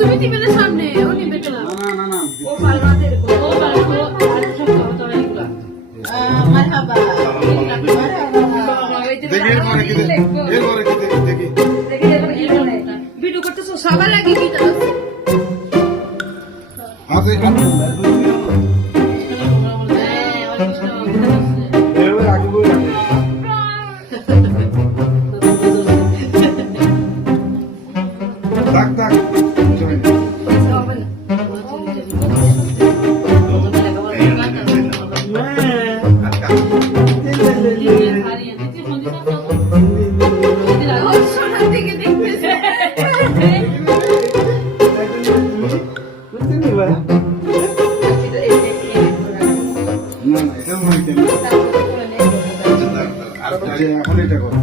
তুমি দিবে না সামনে ও নিবে না না ও পারবাতে ও পারবো আর সব তো এগুলা মারহাবা দেখি এরপরে কি দেখি ভিডিও করতেছো সবার লাগে কি তা আছে এখন এটা করো